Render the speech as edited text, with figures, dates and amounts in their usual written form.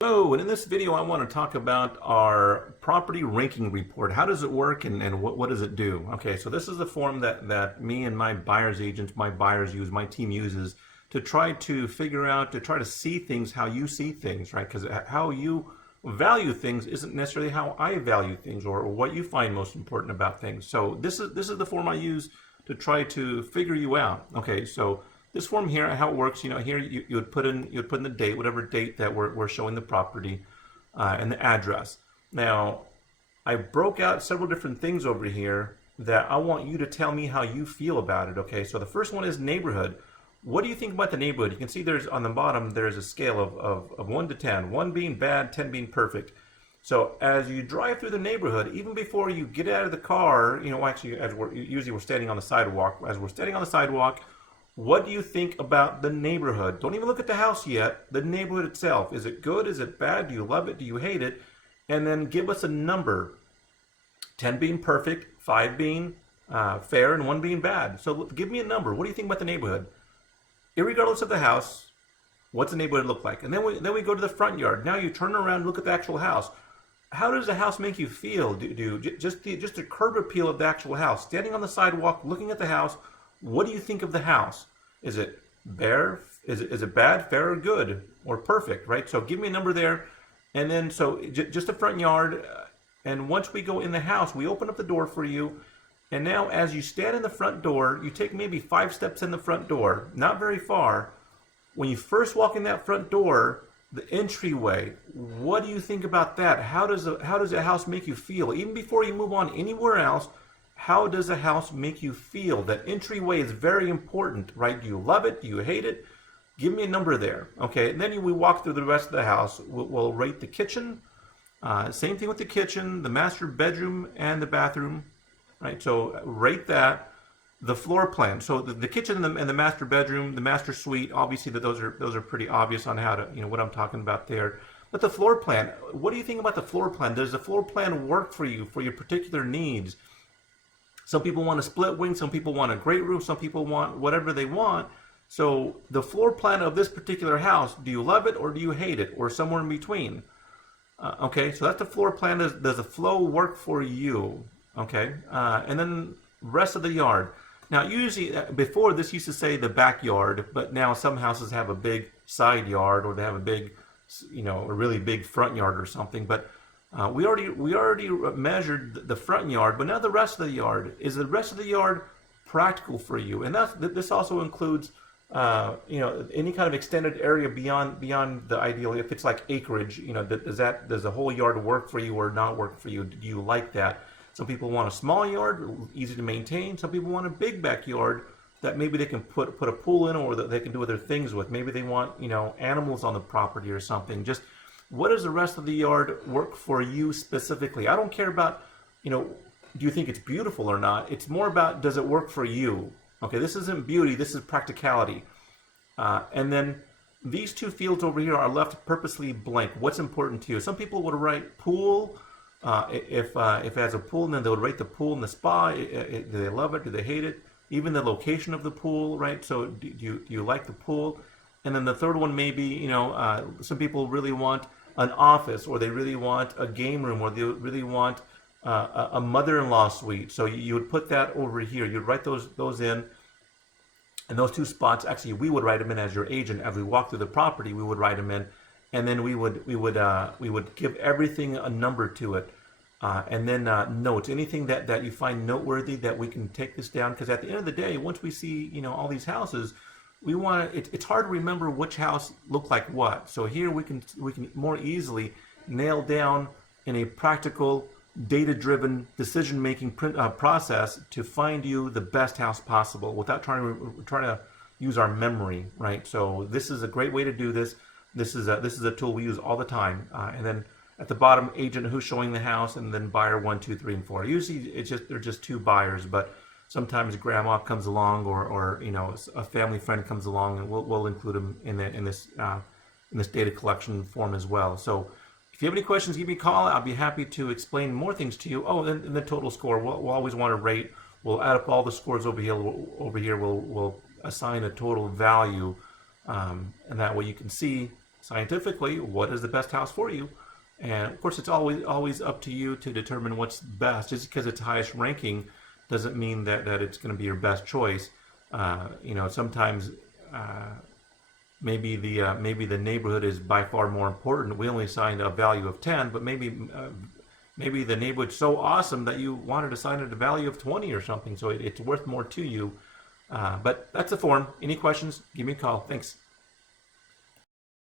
Hello, and in this video I want to talk about our property ranking report. How does it work and what does it do? Okay, so this is the form that me and my buyer's agents, my buyers use, my team uses to try to figure out, to try to see things how you see things, right? Because how you value things isn't necessarily how I value things or what you find most important about things. So this is the form I use to try to figure you out. Okay, so this form here, how it works, here you would put in the date, whatever date that we're showing the property, and the address. Now, I broke out several different things over here that I want you to tell me how you feel about it. Okay, so the first one is neighborhood. What do you think about the neighborhood? You can see there's on the bottom there's a scale of 1 to 10, 1 being bad, 10 being perfect. So as you drive through the neighborhood, even before you get out of the car, actually, usually we're standing on the sidewalk. As we're standing on the sidewalk, what do you think about the neighborhood? Don't even look at the house yet. The neighborhood itself. Is it good? Is it bad? Do you love it? Do you hate it? And then give us a number. 10 being perfect, 5 being fair, and 1 being bad. So give me a number. What do you think about the neighborhood? Irregardless of the house, what's the neighborhood look like? And then we go to the front yard. Now you turn around and look at the actual house. How does the house make you feel? Just the curb appeal of the actual house. Standing on the sidewalk, looking at the house, what do you think of the house? Is it bare? Is it bad, fair, or good, or perfect? Right. So give me a number there, and then just the front yard. And once we go in the house, we open up the door for you. And now, as you stand in the front door, you take maybe 5 steps in the front door, not very far. When you first walk in that front door, the entryway, what do you think about that? How does a house make you feel? Even before you move on anywhere else, how does a house make you feel? That entryway is very important, right? Do you love it? Do you hate it? Give me a number there, okay? And then we walk through the rest of the house. We'll rate the kitchen. Same thing with the kitchen, the master bedroom, and the bathroom, right? So rate that. The floor plan. So the kitchen and the master bedroom, the master suite. Obviously, those are pretty obvious on how to what I'm talking about there. But the floor plan. What do you think about the floor plan? Does the floor plan work for you for your particular needs? Some people want a split wing, some people want a great room, some people want whatever they want. So the floor plan of this particular house, do you love it or do you hate it, or somewhere in between? Okay, so that's the floor plan. Does the flow work for you? Okay, and then rest of the yard. Now, usually before this used to say the backyard, but now some houses have a big side yard, or they have a big, a really big front yard or something. But we already measured the front yard, but now the rest of the yard. Is the rest of the yard practical for you? And this also includes any kind of extended area beyond the ideal. If it's like acreage, does the whole yard work for you or not work for you? Do you like that? Some people want a small yard, easy to maintain. Some people want a big backyard that maybe they can put a pool in, or that they can do other things with. Maybe they want animals on the property or something. Just what does the rest of the yard work for you specifically? I don't care about do you think it's beautiful or not. It's more about, does it work for you? Okay, this isn't beauty. This is practicality. And then these two fields over here are left purposely blank. What's important to you? Some people would write pool. If it has a pool, then they would rate the pool and the spa. Do they love it? Do they hate it? Even the location of the pool, right? So do you like the pool? And then the third one may be, some people really want an office, or they really want a game room, or they really want a mother-in-law suite. So you would put that over here. You'd write those in. And those two spots, actually, we would write them in as your agent. As we walk through the property, we would write them in. And then we would give everything a number to it, and then notes, anything that you find noteworthy, that we can take this down. Because at the end of the day, once we see all these houses, we want to. It's hard to remember which house looked like what. So here we can more easily nail down in a practical, data-driven decision-making process to find you the best house possible without trying to use our memory, right? So this is a great way to do this. This is a tool we use all the time. And then at the bottom, agent who's showing the house, and then buyer 1, 2, 3, and 4. Usually they're just 2 buyers, but sometimes grandma comes along, or a family friend comes along, and we'll include them in this data collection form as well. So if you have any questions, give me a call. I'll be happy to explain more things to you. Oh, and the total score. We'll always want to rate. We'll add up all the scores over here. We'll assign a total value, and that way you can see scientifically, what is the best house for you? And of course, it's always up to you to determine what's best. Just because it's highest ranking doesn't mean that it's going to be your best choice. Sometimes maybe the neighborhood is by far more important. We only assigned a value of 10, but maybe the neighborhood's so awesome that you wanted to assign it a value of 20 or something. So it's worth more to you. But that's the form. Any questions? Give me a call. Thanks.